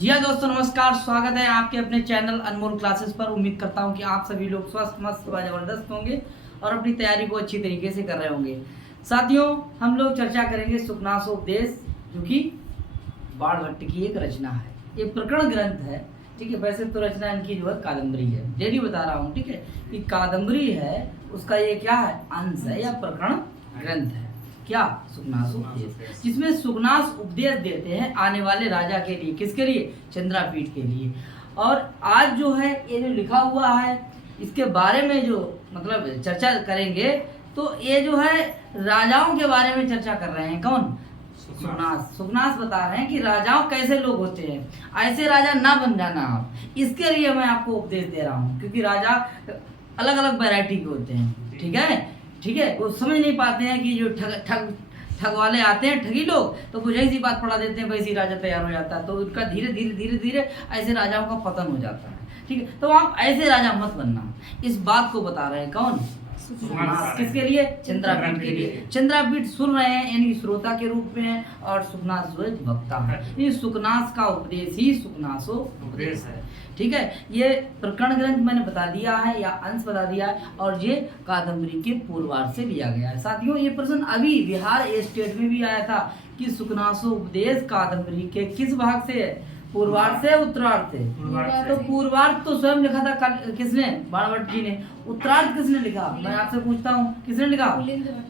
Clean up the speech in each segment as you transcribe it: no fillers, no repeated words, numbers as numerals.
जी हाँ दोस्तों, नमस्कार। स्वागत है आपके अपने चैनल अनमोल क्लासेस पर। उम्मीद करता हूँ कि आप सभी लोग स्वस्थ मस्त व जबरदस्त होंगे और अपनी तैयारी को अच्छी तरीके से कर रहे होंगे। साथियों, हम लोग चर्चा करेंगे सुखनासोपदेश, जो कि बाणभट्ट की एक रचना है। ये प्रकरण ग्रंथ है, ठीक है। वैसे तो रचना इनकी जो है कादम्बरी है, डेली बता रहा हूँ, ठीक है। कि कादम्बरी है, उसका ये क्या है, अंश है या प्रकरण ग्रंथ है। क्या? सुखनास उपदेश, जिसमें सुखनास उपदेश देते हैं आने वाले राजा के लिए। किसके लिए? चंद्रापीठ के लिए। और आज जो है ये जो लिखा हुआ है, इसके बारे में जो मतलब चर्चा करेंगे, तो ये जो है राजाओं के बारे में चर्चा कर रहे हैं। कौन? सुखनास बता रहे हैं कि राजाओं कैसे लोग होते हैं, ऐसे राजा ना बन जाना आप। इसके लिए मैं आपको उपदेश दे रहा हूँ, क्योंकि राजा अलग अलग वैरायटी के होते हैं, ठीक है। वो समझ नहीं पाते हैं कि जो ठग वाले आते हैं, ठगी लोग, तो वो जैसी बात पढ़ा देते हैं वैसी राजा तैयार हो जाता है। तो उनका धीरे धीरे ऐसे राजाओं का पतन हो जाता है, ठीक है। तो आप ऐसे राजा मत बनना, इस बात को बता रहे हैं। कौन? किसके लिए? चंद्रापीठ के लिए। चंद्रापीठ सुन रहे हैं, यानी श्रोता के रूप में है, और सुखनास जो है वक्ता है। ये सुखनास का उपदेश ही सुखनासो उपदेश है, ठीक है। ये प्रकरण ग्रंथ मैंने बता दिया है या अंश बता दिया है, और ये कादम्बरी के पूर्वार्ध से लिया गया है। साथियों, ये प्रश्न अभी बिहार स्टेट में भी आया था कि सुखनासो उपदेश कादम्बरी के किस भाग से है, पूर्वार्ध से उत्तरार्ध से। तो पूर्वार्ध तो स्वयं लिखा था किसने? बाणभट्ट जी ने। उत्तरार्ध किसने लिखा? मैं आपसे पूछता हूँ, किसने लिखा?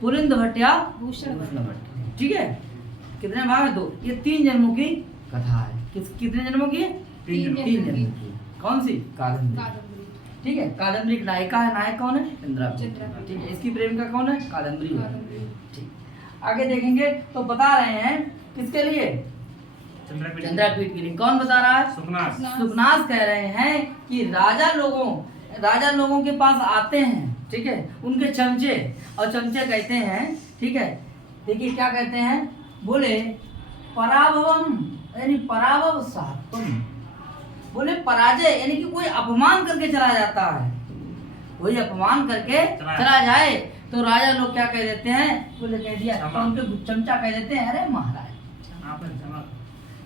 पुलिंद भट्ट या भूषण भट्ट, ठीक है। कितने भाग है? 2। ये 3 जन्मों की कथा है। कितने जन्मों की? 3 जन्मों की। कौन सी? कादम्बरी, ठीक है। कादम्बरी की नायिका है, नायक कौन है? चंद्रापीठ, ठीक है। इसकी प्रेमिका कौन है? कादम्बरी, ठीक। आगे देखेंगे तो बता रहे हैं किसके लिए? चंद्रापीठ के लिए। कौन बता रहा है? सुखनास कह रहे हैं कि राजा लोगों के पास आते हैं, ठीक है। उनके चमचे, और चमचे कहते हैं, ठीक है। देखिए क्या कहते हैं, बोले पराभवम, यानी पराभव साहत्वम। बोले पराजय, यानी कि कोई अपमान करके चला जाता है, कोई अपमान करके चला जाए तो राजा लोग क्या कह देते हैं? बोले कह दिया, तो उनके चमचा कह देते हैं, अरे महाराज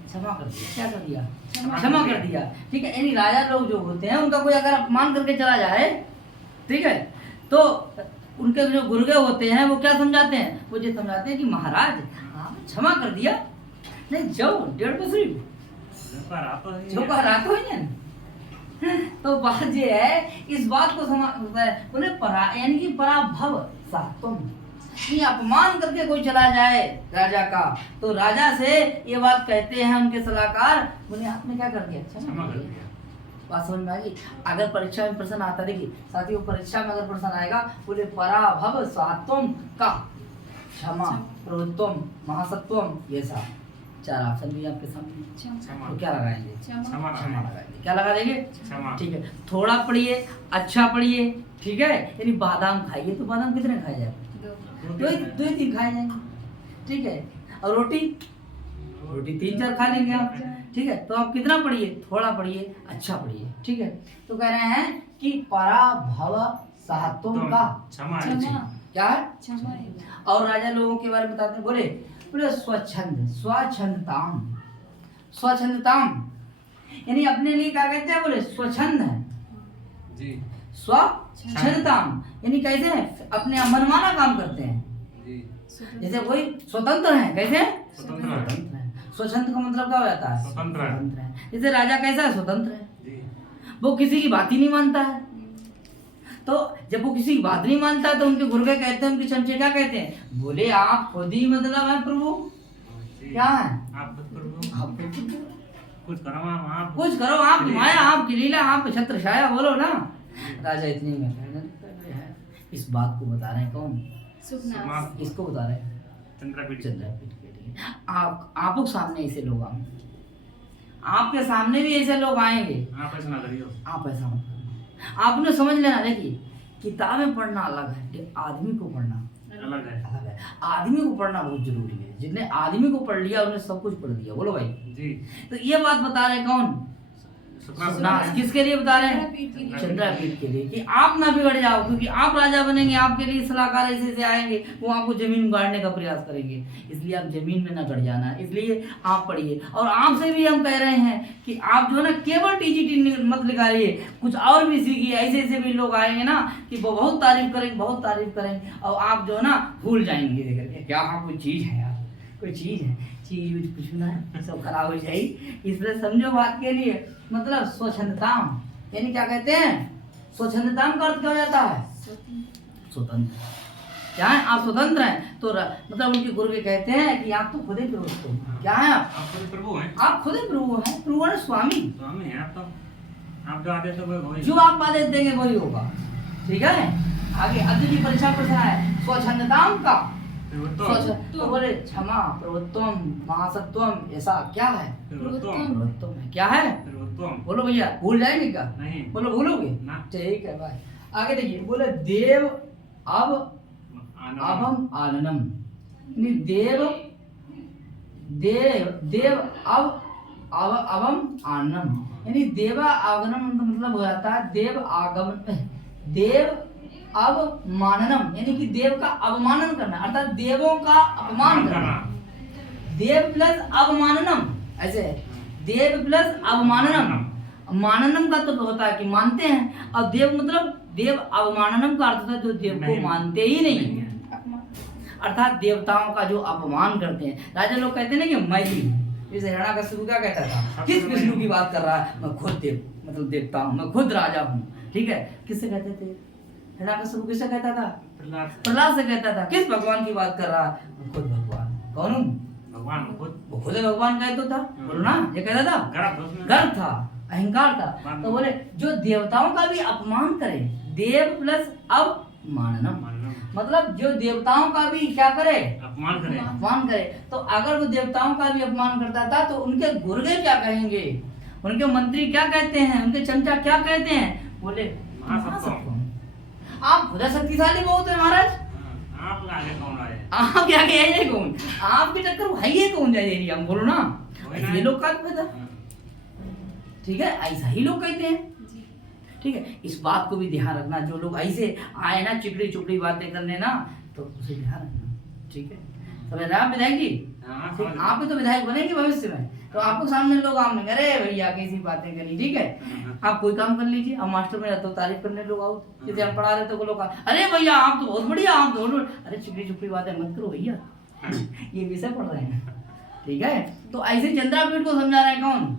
क्षमा कर दिया। क्या कर दिया? क्षमा कर दिया, ठीक है। यानी राजा लोग जो होते हैं, उनका कोई अगर अपमान करके चला जाए, ठीक है, तो उनके जो गुरुगे होते हैं वो क्या समझाते हैं? वो ये समझाते हैं कि महाराज क्षमा कर दिया, नहीं जाओ 1.5 तो बात ये है, इस बात को बोले यानी कि पराभव साहत्वम, अपमान करके कोई चला जाए राजा का, तो राजा से ये बात कहते हैं उनके सलाहकार, बोले आपने क्या कर दिया? क्षमा कर दिया। बात समझ में आ गई? अगर परीक्षा में प्रश्न आता, देखिए साथियों, परीक्षा में अगर प्रश्न आएगा, बोले पराभव साहत्वम का क्षमा, प्रभुत्वम, महासत्वम, ये सब 4 ऑप्शन भी आपके सामने। तो क्या लगाएंगे? क्षमा लगाएंगे। क्या लगा देंगे? ठीक है। थोड़ा पढ़िए, अच्छा पढ़िए, ठीक है। यानी बादाम खाइए, तो बादाम कितने खाए जाए? 2-3 खाए जाएंगे, ठीक है। और रोटी 3-4 खा लेंगे आप, ठीक है। तो आप कितना पढ़िए? थोड़ा पढ़िए, अच्छा पढ़िए, ठीक है। तो कह रहे हैं कि पराभव साहत्वम का क्या है? और राजा लोगों के बारे में बताते हैं, बोले स्वच्छंदताम, यानी अपने लिए क्या कहते हैं? बोले स्वच्छंद है जी। स्वच्छंदताम यानी कैसे हैं? अपने मनमाना काम करते हैं जी। जैसे कोई स्वतंत्र है, कैसे? स्वतंत्र है। स्वच्छंद का मतलब क्या हो जाता है? स्वतंत्र है। जैसे राजा कैसा है? स्वतंत्र है जी। वो किसी की बात ही नहीं मानता है। तो जब वो किसी की बात नहीं मानता है, तो उनके गुरुगे कहते हैं, उनके चमचे क्या कहते हैं? बोले आप खुद ही मतलब है प्रभु, क्या है? आप कुछ करो, आपकी माया, आपकी लीला, आप छत्र छाया, बोलो ना। राजा इतने में इस बात को बता रहे हैं। कौन? सुखनास। इसको बता रहे हैं चंद्रापीठ के लिए। आप लोग सामने ऐसे लोग आएंगे, आपके सामने भी ऐसे लोग आएंगे, आप ऐसा मत करो। आपने समझ लेना, देखिए किताबें पढ़ना अलग है, आदमी को पढ़ना अलग है। आदमी को पढ़ना बहुत जरूरी है। जिसने आदमी को पढ़ लिया, उन्हें सब कुछ पढ़ दिया। बोलो भाई जी। तो ये बात बता रहे कौन? सुखनास किसके लिए बता रहे हैं? चंद्रापीठ के लिए, कि आप ना बिगड़ जाओ, क्योंकि आप राजा बनेंगे, आपके लिए सलाहकार ऐसे ऐसे आएंगे, वो आपको जमीन गाड़ने का प्रयास करेंगे, इसलिए आप जमीन में ना गड़ जाना, इसलिए आप पढ़िए। और आपसे भी हम कह रहे हैं कि आप जो है ना केवल टीजीटी मत निकालिए, कुछ और भी सीखिए। ऐसे ऐसे भी लोग आएंगे ना कि वो बहुत तारीफ करेंगे, बहुत तारीफ करेंगे, और आप जो है ना भूल जाएंगे देख करके, क्या हाँ कोई चीज़ है यार, कोई चीज़ है, चीज कुछ ना है, सब खराब हो जाएगी। इसलिए समझो बात के लिए, मतलब स्वच्छंदताम यानी क्या कहते हैं? स्वच्छंदताम का अर्थ क्या हो जाता है? स्वतंत्र। क्या है? आप स्वतंत्र हैं, तो मतलब उनके गुरु के कहते हैं कि आप तो खुद ही प्रभु हो। क्या है? आप खुद प्रभु हैं, आप खुद ही प्रभु हैं, प्रभु है स्वामी, स्वामी है आप, तो आप जो आदेश दोगे, जो आप आदेश देंगे वही होगा। ठीक है, आगे अद्वितीय की परीक्षा प्रश्न है स्वच्छंदताम का, तो बोले क्षमा, प्रभुत्वम, महासत्वम, ऐसा क्या है? प्रभुत्वम है, क्या है? बोलो भैया, भूल जाएंगे क्या? नहीं। बोलो भूलोगे? ठीक है भाई। आगे देखिए, बोले देव अब अभम आननम, देव देव देव अब अवम आननम, यानी देवा आगमन मतलब हो जाता है देव आगमन, देव अवमाननम, यानी कि देव का अवमानन करना, अर्थात देवों का अपमान करना। देव प्लस अवमाननम, ऐसे है, देव प्लस अवमाननम। माननम का तो होता है कि मानते हैं, और देव मतलब देव अवमाननम का अर्थ होता है जो देव को मानते ही नहीं, अर्थात देवताओं का जो अपमान करते हैं। राजा लोग कहते हैं ना कि मैं ही, जैसे हिरण्यकशिपु क्या कहता था, किस विष्णु की बात कर रहा है, मैं खुद देव मतलब देवता हूँ, मैं खुद राजा हूँ। ठीक है, किससे कहते थे? हिरण्यकशिपु किससे कहता था? प्रहलाद से कहता था। किस भगवान की बात कर रहा है? मैं खुद भगवान। कौन हूँ? भगवान, वो खुद भगवान कहता था, बोलो ना, ये कहता था, गर्व था, अहंकार था। तो बोले जो देवताओं का भी अपमान करे, देव प्लस अवमाननम, मतलब जो देवताओं का भी क्या करे? अपमान करे। तो अगर वो देवताओं का भी अपमान करता था तो उनके गुर्गे क्या कहेंगे, उनके मंत्री क्या कहते हैं, उनके चमचा क्या कहते हैं? बोले आप खुदा शक्तिशाली बहुत है महाराज, आप आगे कौन आए? आप क्या कहे कौन? आपके टक्कर भाई है कौन जाए? हम बोलो ना, ये लोग का फायदा। ठीक है, ऐसा ही लोग कहते हैं। ठीक है, इस बात को भी ध्यान रखना, जो लोग ऐसे आए ना चिकड़ी चुपड़ी बातें करने ना, तो उसे ध्यान रखना। ठीक है, समझ रहे आप विधायक जी? आप भी तो विधायक बनेंगे भविष्य में, तो आपको सामने लोग आम नहीं करे भैया कैसी बातें करी। ठीक है, आप कोई काम कर लीजिए, आप मास्टर में तो तारीफ करने लोग आओ, जैसे हम पढ़ा रहे तो लोग अरे भैया आप तो बहुत बढ़िया, आप तो अरे चिकड़ी चुपड़ी बातें मत करो भैया, ये विषय पढ़ रहे हैं। ठीक है, तो ऐसे चंद्रापीठ को समझा रहे हैं कौन?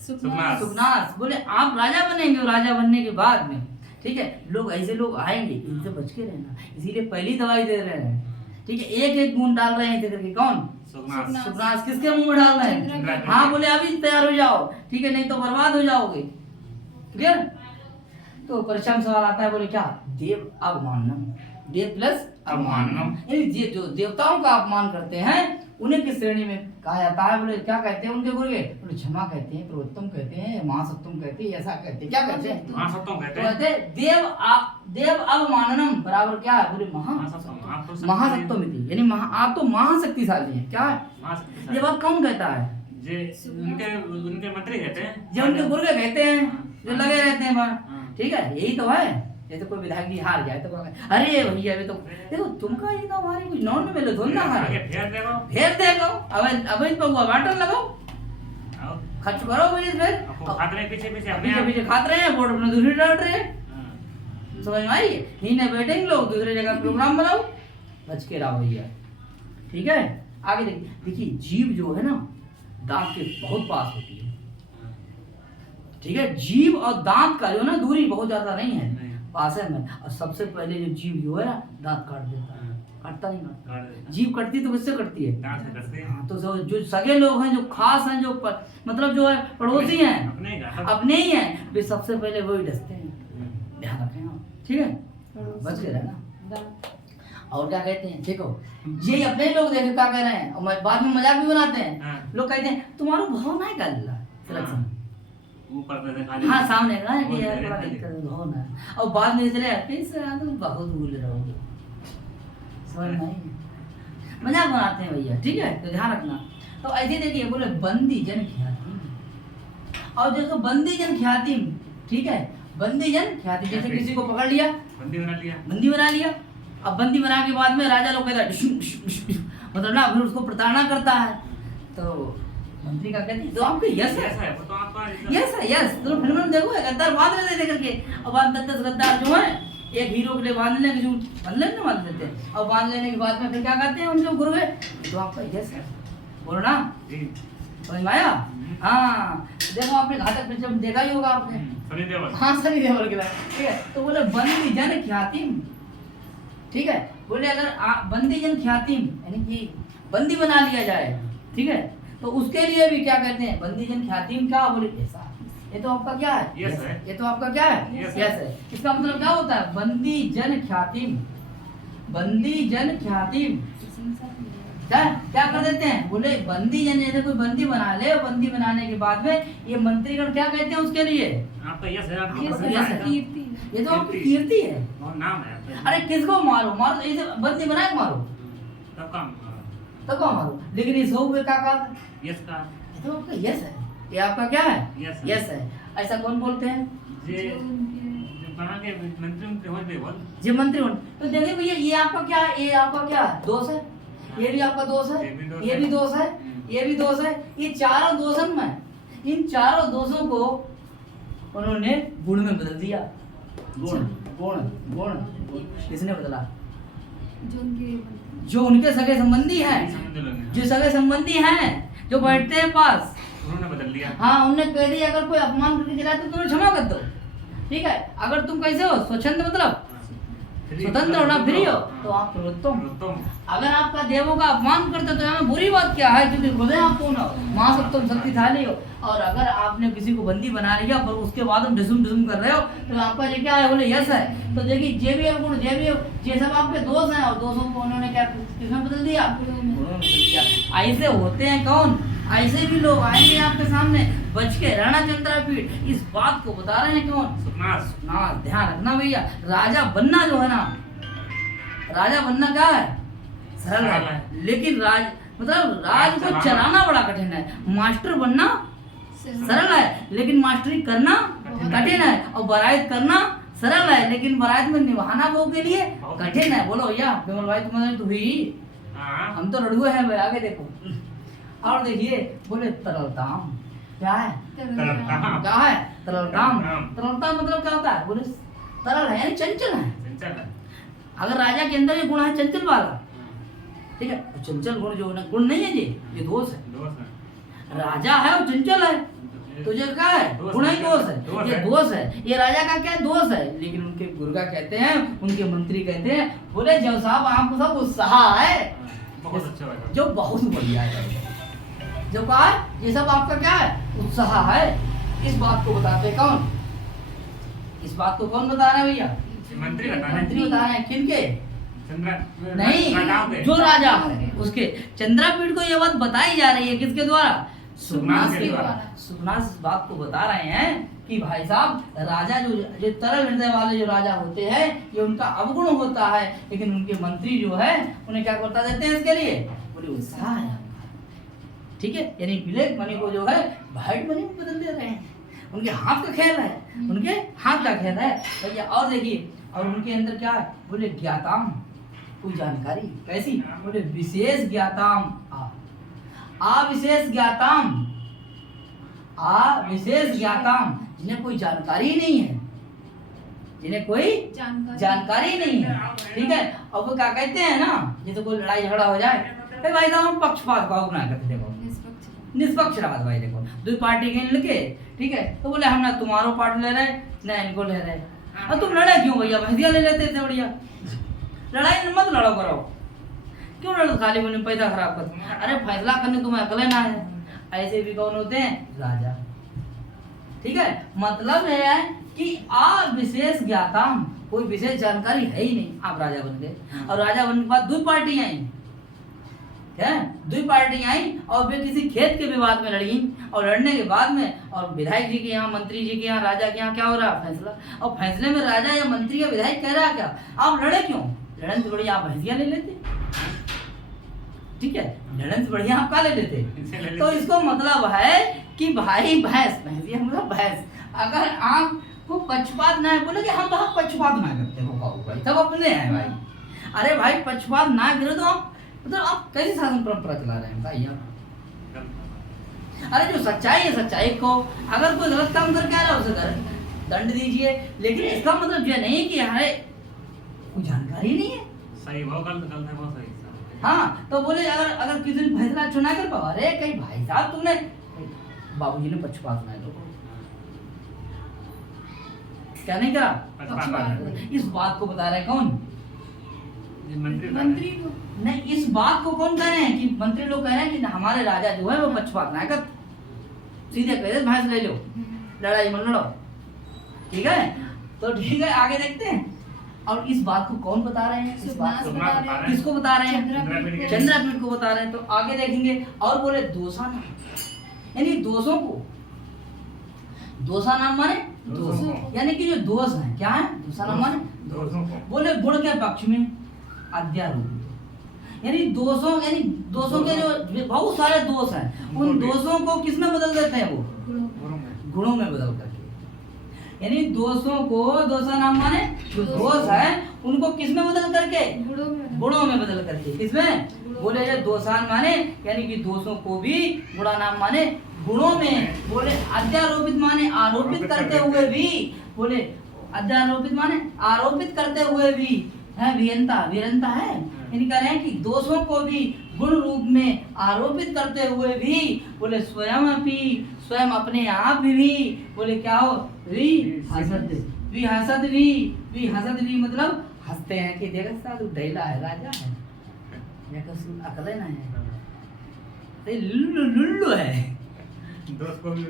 सुखनास। बोले आप राजा बनेंगे, और राजा बनने के बाद में ठीक है लोग ऐसे लोग आएंगे, इनसे बच के रहना, इसीलिए पहली दवाई दे रहे हैं। ठीक है, एक एक बूंद डाल रहे हैं करके, कौन? सुखनास। किसके मुंह में डाल रहे हैं? हाँ, बोले अभी तैयार हो जाओ, ठीक है, नहीं तो बर्बाद हो जाओगे। क्लियर? तो परीक्षा में सवाल आता है, बोले क्या? देव अवमाननम, देव प्लस अवमाननम, यानी जो देवताओं का अपमान करते हैं उन्हें किस श्रेणी में कहा जाता है? बोले क्या कहते हैं उनके गुरु? बोले क्षमा कहते हैं, प्रभुत्तम कहते हैं, महासत्वम कहते हैं, ऐसा कहते हैं। क्या कहते हैं? महासत्वम कहते हैं। देव अवमाननम बराबर क्या है? बोले महासत्वम, यानी आप तो महाशक्तिशाली हैं। क्या है ये बात कौन कहता है? उनके मंत्री कहते हैं, जो उनके गुरु कहते हैं, जो लगे रहते हैं। ठीक है, यही तो है। जैसे कोई विधायक जी हार जाए तो अरे भैया ये तो देखो तुमका ये तो हमारे कुछ नॉन में मिले दोनों हार फेर देखो, अब इस पर वाटर लगाओ, खर्च करो भाई, फिर पीछे खाते रहे हैं, बोर्ड अपने दूसरी डाल रहे हैं। समझ में आई? नहीं बैठेंगे लोग, दूसरे जगह प्रोग्राम बनाओ, बच के रहो भैया। ठीक है, आगे देखिए जीव जो है ना दांत के बहुत पास होती है। ठीक है, जीव और दांत का जो ना दूरी बहुत ज्यादा नहीं है, पास है में। और सबसे पहले जो जीव जो है दांत काट देता है, काटता नहीं काटता। जीव कटती तो किससे कटती है? दांत से कटती है। हाँ, तो जो सगे लोग हैं, जो खास हैं, जो मतलब जो है पड़ोसी हैं, अपने ही हैं, वे सबसे पहले वही डसते हैं। ध्यान रखें आप। ठीक है, बच के रहना। और क्या कहते हैं, देखो ये अपने लोग देखे क्या कह रहे हैं, और बाद में मजाक भी बनाते हैं। लोग कहते हैं तुम्हारा भाव नहीं कर सिलेक्शन, हाँ सामने का कि यार बड़ा दिक्कत हो ना, और बाद में इसलिए बहुत भूल रहोगे। समझ में आई? मजाक बनाते हैं भैया। ठीक है, तो ध्यान रखना। तो ऐसे देखिए, बोले बंदी जन ख्याति, और देखो बंदी जन ख्याति, ठीक है, बंदी जन ख्याति, जैसे किसी को पकड़ लिया, बंदी बना लिया। अब बंदी बना के बाद में राजा लोग कहता है मतलब ना, फिर उसको प्रताड़ना करता है, तो मंत्री का कहते हैं तो आपके यस है, यस है, यस। तो फिल्म में देखो गद्दार बांध लेते थे करके, अब 10 गद्दार जो है एक हीरो के लिए बांध लेने के बांध लेते हैं, और बांध लेने के बाद में फिर क्या कहते हैं उन लोग गुरु तो आपका यस है, बोलो ना, समझ में आया? हाँ देखो आपने घातक पिक्चर देखा ही होगा आपने, हाँ सनी देओल के लिए, ठीक है। तो बोले बंदी जन ख्यातिम, ठीक है, बोले अगर बंदी जन ख्यातिम यानी कि बंदी बना लिया जाए, ठीक है, तो उसके लिए भी क्या कहते हैं बंदी जन ख्यातिम, क्या बोले ऐसा, ये तो आपका क्या है, यस है, ये तो आपका क्या है, यस है। इसका मतलब क्या होता है बंदी जन ख्यातिम, बंदी जन ख्यातिम, क्या कर देते हैं, बोले बंदी जन, जैसे कोई बंदी बना ले, बंदी बनाने के बाद में ये मंत्रीगण क्या कहते हैं उसके लिए, आपका यस है, आपका यस है, ये तो आपकी कीर्ति है, नाम है। अरे किसको मारो, मारो इसे बंदी बनाए मारो, तब मारो, लेकिन इस हो क्या कहा, यस का, तो आपका यस है, ये आपका क्या है, यस है। ऐसा कौन बोलते हैं, जी मंत्री बन। तो देखिए भैया ये आपका क्या है, ये आपका क्या है, दोष है, ये भी आपका दोष है, ये भी दोष है, ये भी दोष है, ये चारों दोषों में, इन चारों दोषों को उन्होंने गुण में बदल दिया, गुण गुण गुण, किसने बदला, जो उनके सगे संबंधी हैं, जो सगे संबंधी हैं जो बैठते हैं पास, उन्होंने बदल दिया। हाँ उन्होंने कह दिया अगर कोई अपमान करके चला तो तुम्हें क्षमा कर दो, ठीक है। अगर तुम कैसे हो स्वच्छंद मतलब स्वतंत्र हो ना, फ्री हो, तो आप सर्वोत्तम। अगर आपका देवों का अपमान करते तो हमें बुरी बात क्या है, क्योंकि खुद आप कौन हो, महासप्तम शक्तिशाली हो। और अगर आपने किसी को बंदी बना लिया पर उसके बाद हम ढिसुम ढिसुम कर रहे हो तो आपका ये क्या है, बोले यस है। तो देखिए जे भी गुण, जे भी ये सब आपके दोष हैं, और दोषों को उन्होंने क्या किसमें बदल दिया, गुणों में बदल दिया। ऐसे होते हैं कौन, ऐसे भी लोग आएंगे आपके सामने, बच के रहना चंद्रापीठ, इस बात को बता रहे हैं कौन, सुकनास। ध्यान रखना भैया, राजा बनना जो है ना, राजा बनना क्या है, सरल है, लेकिन मतलब राज को चलाना बड़ा कठिन है। मास्टर बनना सरल है, लेकिन मास्टरी करना कठिन है, और बरायत करना सरल है, लेकिन बरायत में निभाना वो के लिए कठिन है। बोलो भैया विमल भाई तुम्हारे तो हुई, हम तो लड़ुए हैं भाई। आगे देखो और देखिए, बोले तरलताम क्या है, क्या है तरलताम। तरलता मतलब क्या होता है, बोले तरल है यानी चंचल है। अगर राजा के अंदर ये गुण है चंचल वाला, ठीक है, चंचल गुण जो गुण नहीं है ये दोष है। राजा है और चंचल है तो ये क्या है, गुण ही दोष है, ये दोष है। ये राजा का क्या दोष है, लेकिन उनके गुरु का कहते हैं, उनके मंत्री कहते हैं, बोले जब साहब आपको सब उत्साह है, जो बहुत बढ़िया है, जो कहा ये सब आपका क्या है, उत्साह है। इस बात को बताते कौन, इस बात को कौन बता रहा है भैया, मंत्री बता रहे हैं। किनके, नहीं जो राजा है उसके। चंद्रापीठ को यह बात बताई जा रही है किसके द्वारा, सुकनास के द्वारा। सुकनास इस बात को बता रहे हैं कि भाई साहब राजा जो तरल हृदय वाले जो राजा होते हैं ये उनका अवगुण होता है, लेकिन उनके मंत्री जो है उन्हें क्या करता देते हैं इसके लिए, बोले उत्साह है, ठीक है। यानी ब्लैक मनी को जो है व्हाइट मनी में बदल दे रहे हैं। उनके हाथ का खेल है, उनके हाथ का खेल है भैया। और देखिए, और उनके अंदर क्या है, बोले ज्ञाताम, कोई जानकारी कैसी, बोले विशेष ज्ञाताम, अविशेष ज्ञाताम, अविशेष ज्ञाताम, जिन्हें कोई जानकारी नहीं है, जिन्हें कोई जानकारी नहीं है, ठीक है। और वो क्या कहते हैं ना, जैसे कोई लड़ाई झगड़ा हो जाए, तो भाई साहब हम पक्षपात भाव ना करते, देखो निष्पक्ष राज भाई, देखो दो पार्टी के लड़के, ठीक है, तो बोले हम ना तुम्हारो पार्ट ले रहे ना इनको ले रहे, और तुम लड़े क्यों भैया, भैंसिया ले लेते थे बढ़िया, लड़ाई मत लड़ो करो, क्यों लड़ो, खाली बोले पैसा खराब कर, अरे फैसला करने तुम्हें अकल ना है। ऐसे भी कौन होते हैं, राजा, ठीक है। मतलब है कि अविशेष ज्ञाताम, कोई विशेष जानकारी है ही नहीं, आप राजा बन गए। और राजा बनने के बाद दो पार्टियां आई, क्या दो पार्टियां आई, और वे किसी खेत के विवाद में लड़ी, और लड़ने के बाद में और विधायक जी के यहाँ, मंत्री जी के यहाँ, राजा के यहाँ क्या हो रहा है, फैसला। और फैसले में राजा या मंत्री या विधायक कह रहा है क्या, आप लड़े क्यों, लड़न से बढ़िया आप भैंसिया ले लेते, ठीक है, लड़न से बढ़िया आप क्या ले लेते। तो इसको मतलब है कि भाई भैंस भैंस ये मतलब भैंस अगर आपको पक्षपात ना है, बोले कि हम वहाँ पक्षपात ना करते हो बाबू भाई, सब अपने हैं भाई। अरे भाई पक्षपात ना करो तो आप मतलब आप कैसी शासन परंपरा चला रहे हैं बताइए आप। अरे जो सच्चाई है सच्चाई को, अगर कोई गलत काम करके आ रहा है उसे दंड दीजिए, लेकिन इसका मतलब ये नहीं कि अरे कोई जानकारी नहीं है। सही वो गलत गलत है वो सही। हाँ तो बोले अगर अगर किसी ने फैसला चुना कर पाओ, अरे कहीं भाई साहब तुमने बाबूजी ने पक्षपात ना लो, क्या नहीं करा पक्षपात। इस बात को बता रहे कौन? मंत्री को नहीं, इस बात को कौन कह रहे हैं कि मंत्री लोग कह रहे हैं कि हमारे राजा जो है वो पक्षपात ना कर, सीधे कह रहे भैंस ले लो, लड़ाई मत लड़ो, ठीक है। तो ठीक है आगे देखते हैं। और इस बात को कौन बता रहे हैं? इस बात को किसको बता रहे हैं? चंद्रपीठ को बता रहे हैं। तो आगे देखेंगे और बोले दोषानाम, यानी दोषों को, दोषानाम माने दोष, यानी कि जो दोष है क्या है? दोषानाम माने दोषों को बोले गुण के पक्ष में अध्यारोपित, यानी दोषों, यानी दोषों के जो बहुत सारे दोष हैं उन दोषों को किस में बदल देते हैं? वो गुणों में बदल करके, यानी दोषों को, दोषानाम माने जो दोष है उनको किस में बदल करके? गुणों में बदल करके। किसमें? बोले जो दोषान माने यानी कि दोषों को भी, गुणानाम माने गुणों में, बोले अध्यारोपित माने आरोपित करते हुए भी, बोले अध्यारोपित माने आरोपित करते हुए भी है, वीरता वीरता है, यानी कह रहे हैं कि दोषों को भी गुण रूप में आरोपित करते हुए भी, बोले स्वयं अपने आप भी, बोले क्या हो? विहसद मतलब हंसते हैं कि देखो साधु ढैला है, राजा है, या कुछ अकल ना है, तो लुल्लू है। दोस्त को भी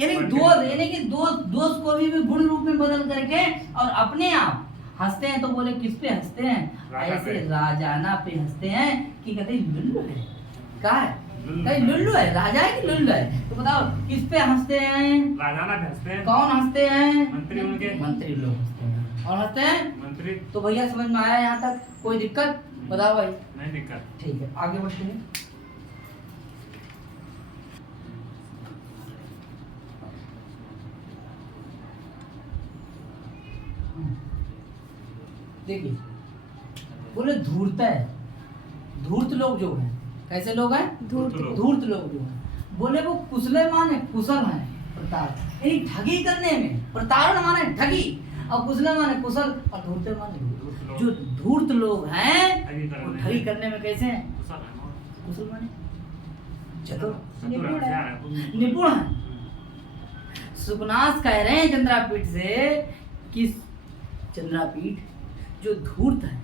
यानी दोष, यानी कि दोष को भी गुण रूप में बदल करके और अपने आप हंसते हैं। तो बोले किस पे हंसते हैं? ऐसे राजाना पे हंसते हैं कि कहते हैं लुल्लू है, क्या है? कहीं लुल्लू है, राजा है कि लुल्लू है? तो बताओ किस पे हंसते हैं? राजाना पे हंसते हैं। कौन हंसते हैं? मंत्री उनके, मंत्री लोग हंसते हैं। और हंसते हैं मंत्री। तो भैया समझ में आया यहाँ तक? कोई दिक्कत? बताओ भाई। नहीं दिक्कत। ठीक है आगे बढ़ते हैं। देखिए बोले धूर्त है, धूर्त लोग जो हैं, कैसे लोग हैं? धूर्त लोग जो हैं, बोले वो कुशले माने कुशल हैं, प्रताप यानी ठगी करने में, प्रताड़न माने ठगी, और कुशले माने कुशल, और धूर्त माने जो धूर्त लोग हैं वो ठगी करने में कैसे हैं? कुशल माने चतुर, निपुण है। सुकनास कह रहे हैं चंद्रापीठ से कि चंद्रापीठ जो धूर्त है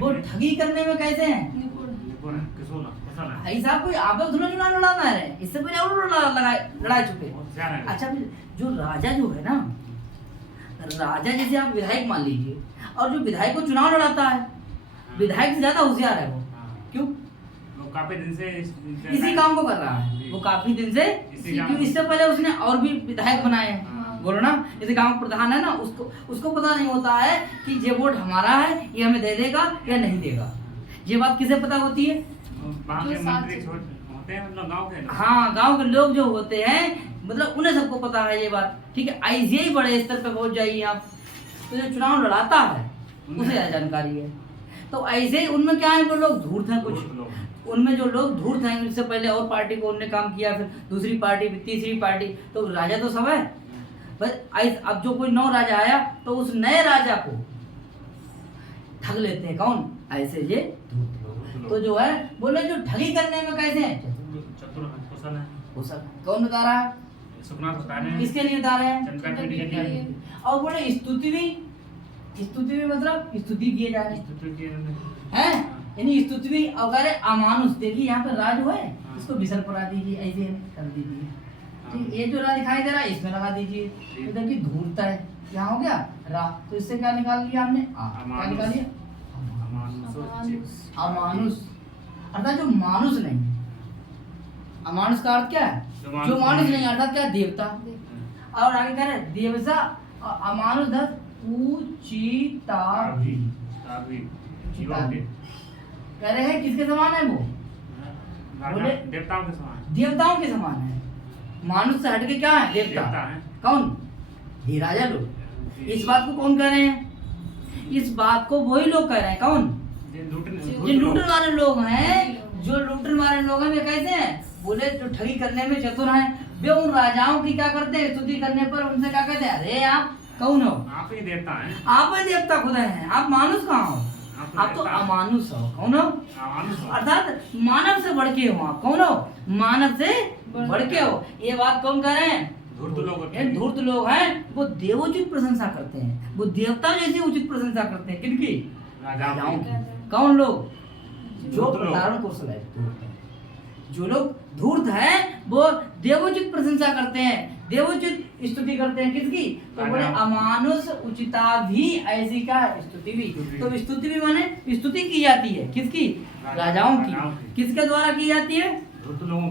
वो ठगी करने में कैसे हैं? ऐसा कोई आपस में चुनाव लड़ाना है, इससे पहले और लड़ाई चुके। अच्छा जो राजा जो है ना, राजा जैसे आप विधायक मान लीजिए, और जो विधायक को चुनाव लड़ाता है, विधायक से ज्यादा होशियार है वो। क्यों? वो काफी दिन से इसी काम को कर रहा है, वो काफी दिन से, क्योंकि इससे पहले उसने और भी विधायक बनाए हैं, बोलो ना। जैसे गांव प्रधान है ना, उसको पता नहीं होता है कि ये वोट हमारा है, ये हमें दे देगा या नहीं देगा। ये बात किसे पता होती है? होते हैं मतलब गांव के। हाँ गांव के लोग जो होते हैं, मतलब उन्हें सबको पता है ये बात, ठीक है। ऐसे ही बड़े स्तर पे पहुंच जाइए आप, तो जो चुनाव लड़ाता है उसे यह जानकारी है। तो ऐसे ही उनमें क्या है, वो लोग धूर्त हैं कुछ, उनमें जो लोग धूर्त हैं, इससे पहले और पार्टी को उन्होंने काम किया, फिर दूसरी पार्टी, फिर तीसरी पार्टी, तो राजा तो सब है। बस अब जो कोई नौ राजा आया तो उस नए राजा को ठग लेते हैं कौन? ऐसे ये धूर्त लोग। तो जो है बोले जो ठगी करने में कैसे हैं? चतुर कुशल है। कुशल। कौन बता रहा है? सुकनाथ बता रहे हैं। किसके लिए बता रहे हैं? चंद्रपीठ के लिए। और बोले स्तुति भी मतलब स्तुति किए जा रहे हैं, यानी स्तुति भी। और कह रहे अमानुष, देखिए यहाँ पे राज हुआ है, इसको विसर्ग करा दीजिए, ऐसे कर दीजिए, ठीक। ये जो रा दिखाई दे रहा है इसमें लगा दीजिए। तो देखिए धूर्त है, यहाँ हो गया रा, तो इससे क्या निकाल लिया हमने? क्या निकाल लिया? अमानुष, अर्थात जो मानुष नहीं है। अमानुष का अर्थ क्या है? जो मानुष नहीं, अर्थात क्या? देवता। और आगे कह रहे देवसा, अमानुष धर्म उचिता कह रहे हैं किसके समान है वो? बोले देवताओं के समान। देवताओं के समान है। मानुष से हटके क्या है? देवता। देवता है। कौन? ये राजा लोग। इस बात को कौन कह रहे हैं? इस बात को वही लोग कह रहे हैं। कौन? जो लूटने वाले लोग हैं। जो लूटने वाले लोग हैं वे कैसे हैं? बोले जो ठगी करने में चतुर हैं, वे उन राजाओं की क्या करते हैं? स्तुति करने पर उनसे क्या कहते हैं? अरे आप कौन हो? आप ही देवता हैं। आप ही देवता खुद हैं। आप मानुष कहाँ हो? आप तो अमानुष हो। कौन हो? अर्थात मानव से बढ़ के हो। आप कौन हो? मानव से बढ़ के हो। ये बात कौन कह रहे हैं? ये धूर्त लोग हैं। वो देवोचित प्रशंसा करते हैं, वो देवता जैसी उचित प्रशंसा करते हैं। किनकी? राजाओं की। कौन लोग? जो प्रतारण कौशल है। जो लोग धूर्त हैं वो देवोचित प्रशंसा करते हैं, देवोचित स्तुति करते हैं। किसकी? तो बोले अमानुष उचिता भी ऐसी का स्तुति भी। तो स्तुति भी माने स्तुति की जाती है। किसकी? राजाओं की। किसके द्वारा की जाती है? धूर्त लोगों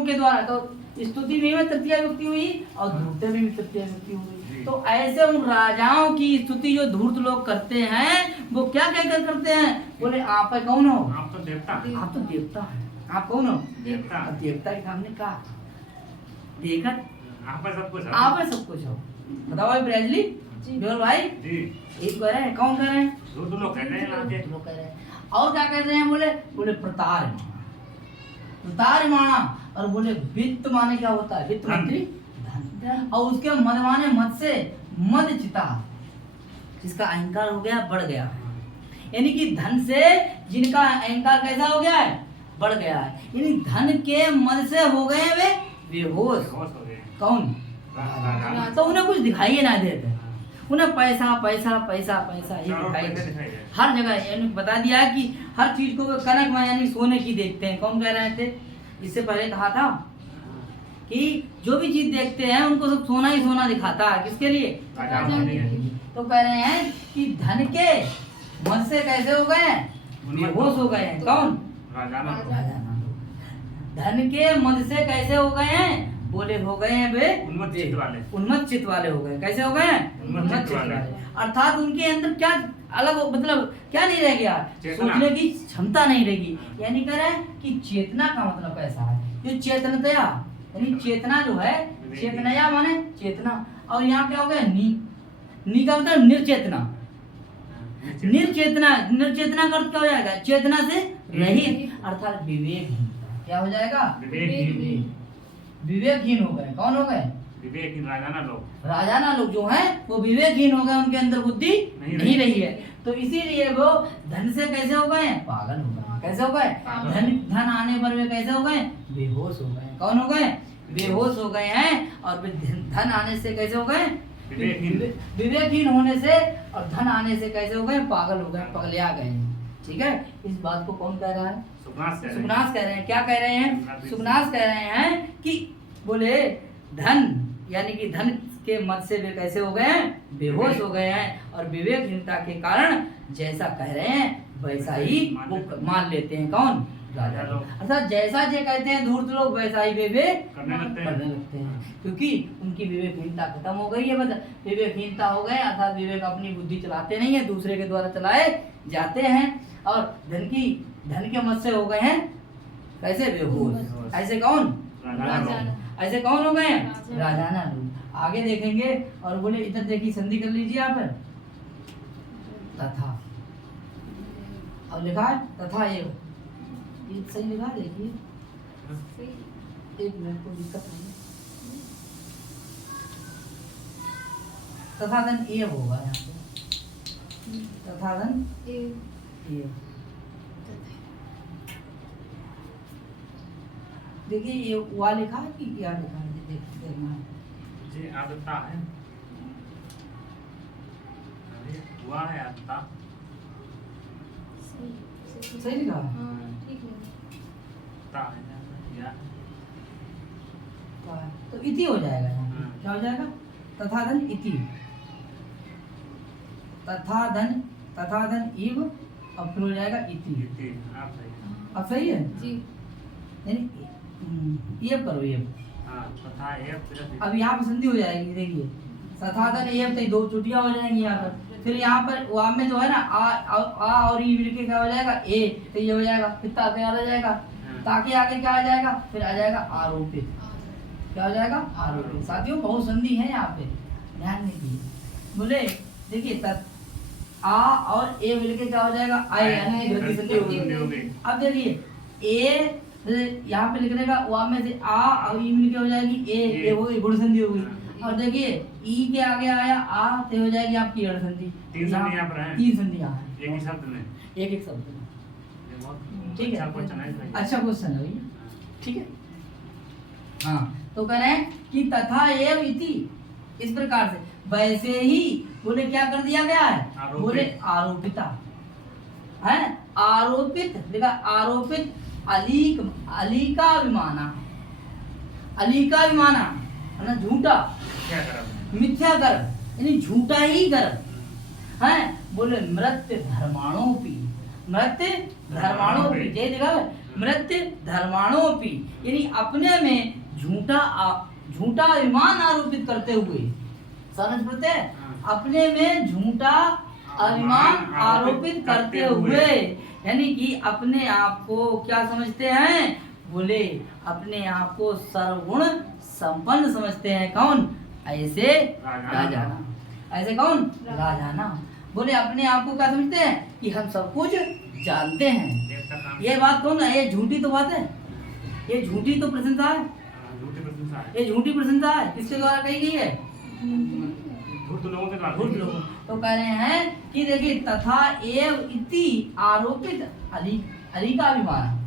के द्वारा। तो स्तुति में तृतीया विभक्ति हुई और धूर्त में भी तृतीया विभक्ति हुई। तो ऐसे उन राजाओं की स्तुति जो धूर्त लोग करते हैं वो क्या कहकर करते हैं? बोले आप कौन हो? आप तो देवता। आप तो देवता है। आप कौन हो? देवता। देवता के सामने का देखा आप है सब कुछ। आप है सब कुछ हो। बताओ भाई ब्रैजली बिरबल भाई जी। एक कह रहे हैं। कौन कह रहे हैं? धूर्त लोग कहते हैं आगे। लोग कह रहे हैं। और क्या कह रहे हैं? बोले प्रतार माना। और बोले वित्त माने क्या होता है? वित्त मंत्री धन। और उसके मद माने मद से मद चिता, जिसका अहंकार हो गया बढ़ गया। यानी कि धन से जिनका अहंकार कैसा हो गया है? बढ़ गया है। यानी धन के मद से हो गए वे बेहोश। कौन? तो उन्हें कुछ दिखाई ना देते। उन्हें पैसा पैसा पैसा पैसा ही दिखाई दे हर जगह। यानी बता दिया है कि हर चीज को वे कनक में यानी सोने की देखते हैं। कौन कह रहे थे? इससे पहले कहा था कि जो भी चीज देखते हैं उनको सब सोना ही सोना दिखाता है। किसके लिए? तो कह रहे हैं कि धन के मद से कैसे हो गए? बेहोश हो गए हैं। कौन? धन के मद से कैसे हो गए हैं? बोले हो गए हैं वे उन्मत्त चित्त वाले हो गए। कैसे हो गए? उन्मत्त चित्त वाले। अर्थात उनके अंदर क्या अलग मतलब क्या नहीं रह गया? सोचने की क्षमता नहीं रहेगी। यानी कह रहे हैं कि चेतना का मतलब कैसा है? जो चेतनतया यानी चेतना जो है, चेतनया माने चेतना। और यहाँ क्या हो गया? नी का मतलब निर्चेतना। निर्चेतना का अर्थ क्या हो जाएगा? चेतना से रहित अर्थात विवेकहीन। क्या हो जाएगा? विवेकहीन हो गए। कौन हो गए? विवेकहीन राजाना लोग जो हैं वो विवेकहीन हो गए। उनके अंदर बुद्धि नहीं रही है। तो इसीलिए वो धन से कैसे हो गए? पागल हो गए। कैसे हो गए? धन आने पर वे कैसे हो गए? बेहोश हो गए। कौन हो गए? बेहोश हो गए हैं। और धन आने से कैसे हो गए? विवेकहीन होने से और धन आने से कैसे हो गए? पागल हो गए, पगलिया गए। ठीक है। इस बात को कौन कह रहा है? सुखनास कह रहे हैं। क्या कह रहे हैं? सुखनास कह रहे हैं कि बोले धन यानी कि धन के मद से वे कैसे हो गए हैं? बेहोश हो गए हैं। और विवेकहीनता के कारण जैसा कह रहे हैं वैसा ही वो मान लेते हैं। कौन? राजा लोग। अर्थात जैसा जो कहते हैं धूर्त लोग वैसा ही वे करने लगते हैं। क्योंकि उनकी विवेकहीनता खत्म हो गई है। विवेकहीनता हो गए अर्थात विवेक अपनी बुद्धि चलाते नहीं है, दूसरे के द्वारा चलाए जाते हैं। और धन के मत से हो गए हैं कैसे? बेहोश। ऐसे कौन? ऐसे कौन हो गए? राजाना लोग। आगे देखेंगे और बोले इधर देखिए संधि कर लीजिए आप। तथा और लिखा है तथा ये सही लिखा। देखिए एक मिनट को दिक्कत नहीं। तथा धन ये होगा यहाँ पे। तथा धन ये देखिए ये हुआ लिखा है कि क्या लिखा है? देखना जी आदता है। हुआ है आदता। सही लिखा है। तो इति हो जाएगा यहाँ। क्या हो जाएगा? तथा धन इति। तथा धन इव अब फिर हो जाएगा इति। अब सही है जी। ये करो ये। अब यहाँ पर संधि हो जाएगी। देखिए तथा धन ये तो दो चुटियां हो जाएंगी यहाँ पर। फिर यहाँ पर वहाँ में जो है ना आ और ई मिलके क्या हो जाएगा? ए। तो ये हो जाएगा। फिर ताके आ जाएगा। ताके आगे क्या आ जाएगा? फिर आ जाएगा आरोपित। क्या हो जाएगा आरोपित। साथियों बहुसंधि है यहाँ पे, ध्यान दीजिए। बोले देखिए आ और ए मिलके क्या हो जाएगा आय, यानी कि द्वितीय संधि होगी। अब देखिए ए यहाँ पे लिखने का वा में से आ और ई मिलके हो जाएगी ए हो गई गुण संधि हो गई। और देखिए ई के आगे आया आ तो हो जाएगी आपकी अड़ संधि। तीन संधि यहाँ पर है, तीन संधि यहाँ है एक ही शब्द में, एक शब्द में। ये बहुत ठीक है, अच्छा क्वेश्चन है इसमें। अच्छा क्वेश्चन है भैया, ठीक है। हाँ तो कह रहे हैं कि तथा एव इति, इस प्रकार से वैसे ही बोले क्या कर दिया गया है, आरोपित। बोले आरोपिता है, आरोपित देखा, आरोपित अलीक अलीका विमाना, अलीका विमाना है ना, झूठा क्या करा मिथ्या गर्भ यानी झूठा ही गर्भ है। बोले मृत्य धर्माणोपि, मृत्य धर्माणोपि, जय देखा मृत्य धर्माणोपि यानी अपने में झूठा अभिमान आरोपित करते हुए, समझ पड़ते हैं, अपने में झूठा अभिमान आरोपित करते हुए, यानी कि अपने आप को क्या समझते हैं, बोले अपने आप को सर्वगुण संपन्न समझते हैं। कौन, ऐसे राजाना, ऐसे कौन राजाना, बोले अपने आप को क्या समझते हैं कि हम सब कुछ जानते हैं। ये बात कौन है, ये झूठी तो बात है, ये झूठी तो प्रशंसा है, झूठी प्रशंसा है, ये झूठी प्रशंसा है, किसके द्वारा कही गई है, झूठ लोगों के द्वारा। झूठ लोगों। तो कह रहे हैं कि देखिए तथा एव इति आरोपित अलीका अभिमान,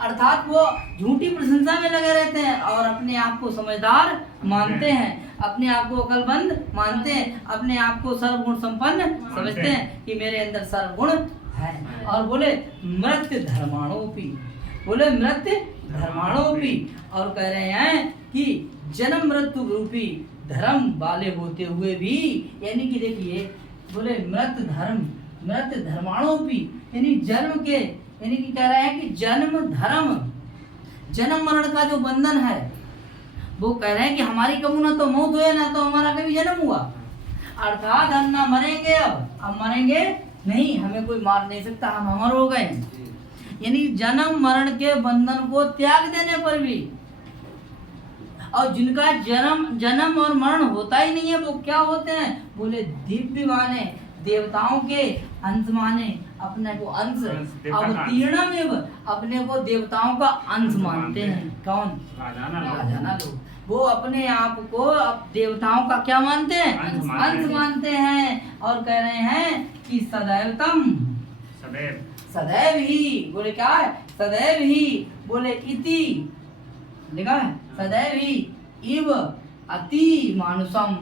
अर्थात वो झूठी प्रशंसा में लगे रहते हैं और अपने आप को समझदार मानते हैं, अपने आप को अकलमंद मानते हैं, अपने आप को सर्वगुण संपन्न समझते हैं कि मेरे अंदर सर्वगुण है। और बोले मृत्य धर्माणोपि, बोले मृत्य धर्माणोपि, और कह रहे हैं कि जन्म मृत्यु रूपी धर्म वाले होते हुए भी, यानी कि देखिए बोले मृत्य धर्माणोपि यानी जन्म के, यानी कि कह रहे हैं कि जन्म धर्म, जन्म मरण का जो बंधन है, वो कह रहे हैं कि हमारी कभी ना तो मौत हुई ना तो हमारा कभी जन्म हुआ, अर्थात हम ना मरेंगे, अब मरेंगे नहीं, हमें कोई मार नहीं सकता, हम अमर हो गए। यानी जन्म मरण के बंधन को त्याग देने पर भी, और जिनका जन्म और मरण होता ही नहीं है वो क्या होते हैं, बोले दिव्य माने, देवताओं के अंश माने, अपने को अंश अवतीर्णमेव, अपने को देवताओं का अंश मानते हैं। कौन, राजाना लोग, वो अपने आप को अब देवताओं का क्या मानते हैं, अंश मानते हैं। और कह रहे हैं कि सदैवतम, सदैव ही, बोले क्या है, सदैव ही, बोले इति, देखा है, सदैव ही इव अति मानुषम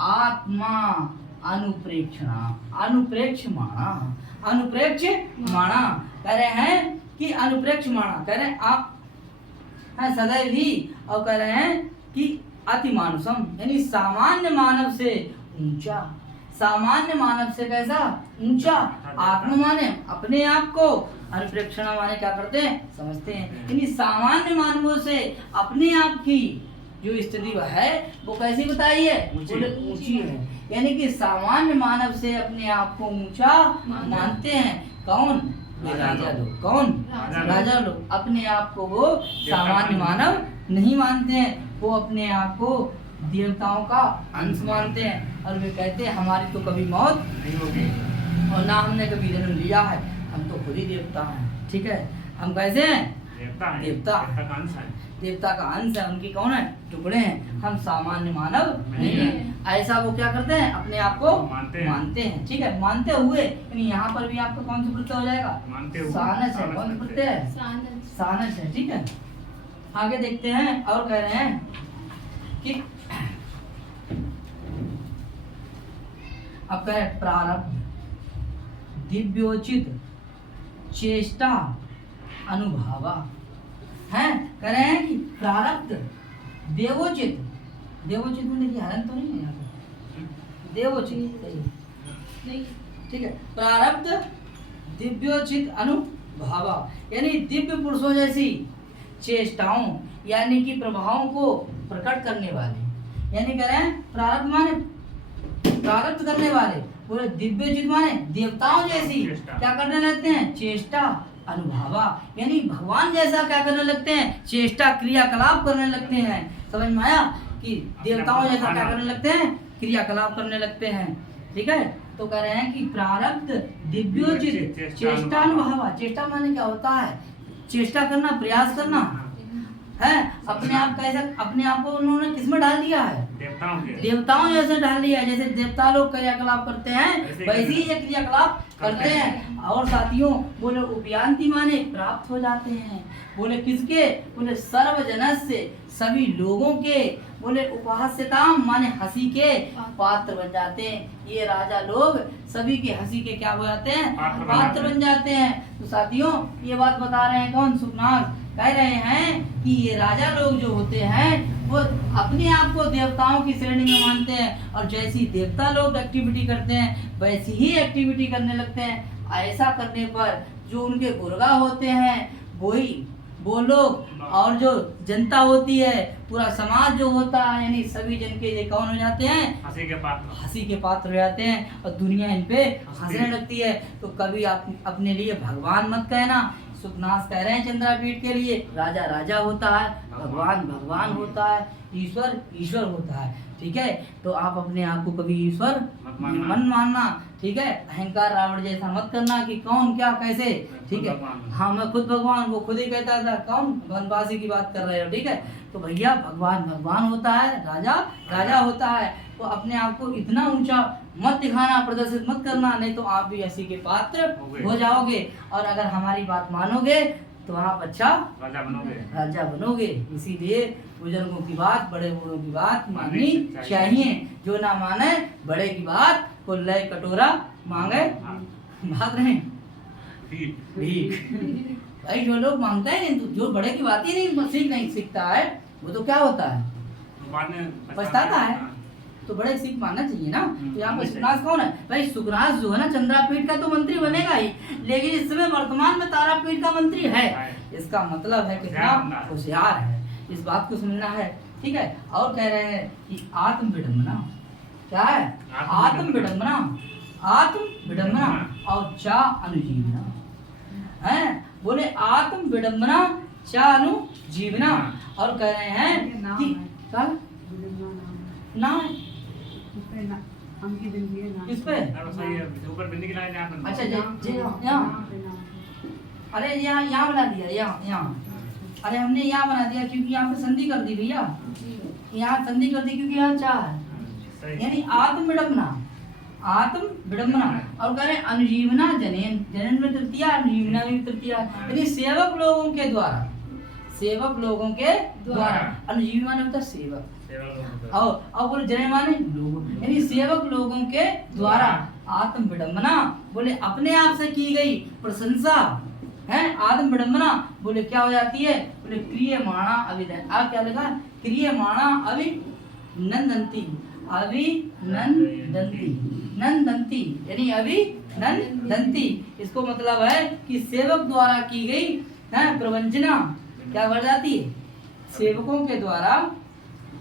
आत्मा अनुप्रेक्षणा, अनुप्रेक्ष माणा, कह रहे हैं कि अनुप्रेक्ष माणा, कह रहे हैं आप है सदैव ही, और कह रहे हैं कि अति मानुषम यानी सामान्य मानव से ऊंचा, सामान्य मानव से कैसा ऊंचा, आत्मा माने अपने आप को, अनुप्रेक्षणा माने क्या करते हैं, समझते हैं, यानी सामान्य मानवों से अपने आप की जो स्थिति है वो कैसी बताई है, बोले ऊंची है, यानी कि सामान्य मानव से अपने आप को ऊंचा मानते हैं। कौन, राजा लोग, कौन, राजा लोग अपने आप को वो सामान्य मानव नहीं मानते हैं, वो अपने आप को देवताओं का अंश मानते हैं, और वे कहते हैं हमारी तो कभी मौत नहीं होगी और ना हमने कभी जन्म लिया है, हम तो खुद ही देवता हैं। ठीक है, हम कैसे हैं, देवता है, देवता का अंश है, देवता का अंश है, उनकी कौन है, टुकड़े हैं, हम सामान्य मानव नहीं है। ऐसा वो क्या करते हैं, अपने आप को मानते हैं। ठीक है, मानते हुए, यानी यहाँ पर भी आपका कौन सा प्रत्यय हो जाएगा, मानते हुए, सानस है, कौन सा प्रत्यय है, सानस है। ठीक है, आगे देखते हैं, और कह रहे हैं कि अब कह रहे हैं प्रारब्ध दिव्योचित चेष्टा अनुभावा है, कह रहे हैं कि प्रारब्ध देवोचित, देवोचित में देखिए हरण तो नहीं है यहाँ पे, देवोचित नहीं, ठीक है, प्रारब्ध दिव्योचित अनुभावा यानी दिव्य पुरुषों जैसी चेष्टाओं यानी कि प्रभावों को प्रकट करने वाले, यानी कह रहे हैं प्रारब्ध माने प्रारब्ध करने वाले, पूरे दिव्योचित माने देवताओं जैसी क्या करने लगते हैं, चेष्टा अनुभावा यानी भगवान जैसा क्या करने लगते हैं, चेष्टा क्रियाकलाप करने लगते हैं। समझ में आया कि देवताओं जैसा क्या अपना- करने लगते हैं, क्रियाकलाप करने लगते हैं। ठीक है, तो कह रहे हैं कि प्रारब्ध दिव्योचित चेष्टानुभव। चेष्टा माने क्या होता है, चेष्टा करना, प्रयास करना है। अपने आप कैसे, अपने आप को उन्होंने किसमें डाल दिया है, देवताओं के देवताओं जैसे डाल दिया है। जैसे देवता लोग क्रियाकलाप करते हैं ऐसे वैसे ही ये क्रियाकलाप करते हैं। और साथियों बोले उपयांति माने प्राप्त हो जाते हैं। बोले किसके, बोले सर्वजनस से, सभी लोगों के। बोले उपहास्यताम माने हंसी के पात्र बन जाते हैं। ये राजा लोग सभी के हंसी के क्या हो जाते हैं, पात्र बन जाते हैं। तो साथियों ये बात बता रहे हैं कौन, सुखनाथ कह रहे हैं कि ये राजा लोग जो होते हैं वो अपने आप को देवताओं की श्रेणी में मानते हैं, और जैसी देवता लोग एक्टिविटी करते हैं वैसी ही एक्टिविटी करने लगते हैं। ऐसा करने पर जो उनके गुर्गा होते हैं वही वो लोग, और जो जनता होती है, पूरा समाज जो होता है, यानी सभी जन के ये कौन हो जाते हैं, हंसी के पात्र। हंसी के पात्र हो जाते हैं, और दुनिया इन पे हंसने लगती है। तो कभी आप अपने लिए भगवान मत कहना। सुखनाथ कह रहे हैं चंद्रापीठ के लिए, राजा राजा होता है, भगवान भगवान होता है, ईश्वर ईश्वर होता है। ठीक है, तो आप अपने आप को कभी ईश्वर मत मानना। मन मानना। ठीक है, अहंकार रावण जैसा मत करना कि कौन क्या कैसे। ठीक है, हाँ मैं खुद भगवान, वो खुद ही कहता था कौन, वनवासी की बात कर रहे हो। ठीक है, तो भैया भगवान भगवान होता है, राजा राजा होता है। तो अपने आप को इतना ऊंचा मत दिखाना, प्रदर्शित मत करना, नहीं तो आप भी ऐसी के पात्र हो जाओगे। और अगर हमारी बात मानोगे तो आप अच्छा राजा बनोगे। राजा बनोगे। इसीलिए बुजुर्गों की बात, बड़े बूढ़ों की बात माननी चाहिए। जो ना माने बड़े की बात, को लय कटोरा मांगे भाग रहे भीख। भाई जो लोग मांगते हैं नहीं, तो जो बड़े की बात ही नहीं सीखता है वो तो क्या होता है, बाद में पछताता है। हाँ। तो बड़े सीख मानना चाहिए ना। तो यहाँ पर हम्म। सुखनाथ कौन है भाई, सुखनाथ जो है ना चंद्रापीठ का तो मंत्री बनेगा ही, लेकिन इस समय वर्तमान में तारापीठ का मंत्री है। इसका मतलब है कितना होशियार है, इस बात को समझना है। ठीक है, और कह रहे हैं कि आत्म विडम्बना क्या है, आत्म विडम्बना, आत्म विडम्बना और चा अनुजीवना है। बोले आत्म विडम्बना चा अनुजीवना। और कह रहे हैं कि क्या ना इस पे, ऊपर बिंदी की लाइन यहाँ पर। अच्छा यहाँ, अरे यहाँ बना दिया, यहाँ अरे हमने यहाँ बना दिया क्योंकि यहाँ पे संधि कर दी भैया, यहाँ संधि कर दी क्योंकि यहाँ चाह है, सही। यानी आत्म विडम्बना, आत्म विडम्बना। और कह रहे हैं अनुजीवना जनन, जनन में तृतीया, अनुजीवना में तृतीया, यानी सेवक लोगों के द्वारा, सेवक लोगों के द्वारा। अनुजीवी माने होता है सेवक, और बोले जनन माने लोग, यानी सेवक लोगों के द्वारा। आत्म विडम्बना बोले अपने आप से की गई प्रशंसा है। आत्म विडम्बना बोले क्या हो जाती है, बोले क्रियमाणा अभिनंदन, आप क्या लगा, क्रियमाणा अभिनंदंती, अभिनंदंती, नंदंती यानी अभिनंदंती। इसको मतलब है कि सेवक द्वारा की गई है प्रवंचना क्या बढ़ जाती है, सेवकों के द्वारा,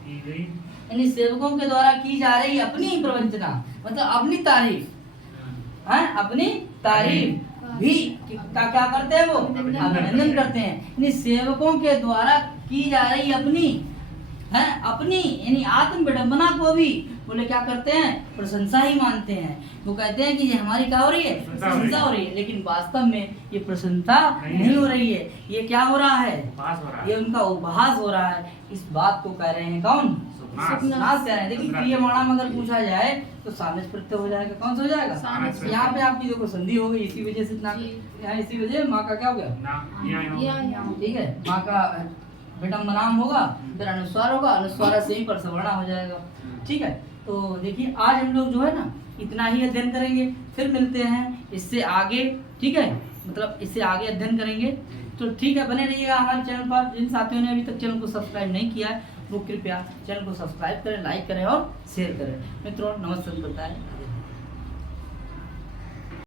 यानी सेवकों के द्वारा की जा रही अपनी प्रवंचना, मतलब अपनी तारीफ है, अपनी तारीफ भी क्या करते हैं वो, अभिनंदन करते हैं। यानी सेवकों के द्वारा की जा रही अपनी है, अपनी यानी आत्म विडंबना को भी बोले क्या करते हैं, प्रशंसा ही मानते हैं। वो कहते हैं कि ये हमारी क्या हो रही है, प्रशंसा हो रही है, लेकिन वास्तव में ये प्रशंसा नहीं हो रही है, ये क्या हो रहा है, ये उनका उपहास हो रहा है। इस बात को कह रहे हैं कौन, सुखनाथ कह रहे हैं। देखिए क्रियमाणा में अगर पूछा जाए तो सामने प्रत्यय हो जाएगा, कौन सा हो जाएगा, यहाँ पे आपकी देखो संधि हो गई, इसी वजह से यहाँ इसी वजह माँ का क्या हो गया, ठीक है, माँ का विडम्बनाम होगा, फिर अनुस्वार होगा, अनुस्वार से ही परसवर्णा हो जाएगा। ठीक है, तो देखिए आज हम लोग जो है ना इतना ही अध्ययन करेंगे, फिर मिलते हैं इससे आगे। ठीक है, मतलब इससे आगे अध्ययन करेंगे। तो ठीक है, बने रहिएगा हमारे चैनल पर। जिन साथियों ने अभी तक चैनल को सब्सक्राइब नहीं किया है वो कृपया चैनल को सब्सक्राइब करें, लाइक करें और शेयर करें। मित्रों नमस्ते, बताएं।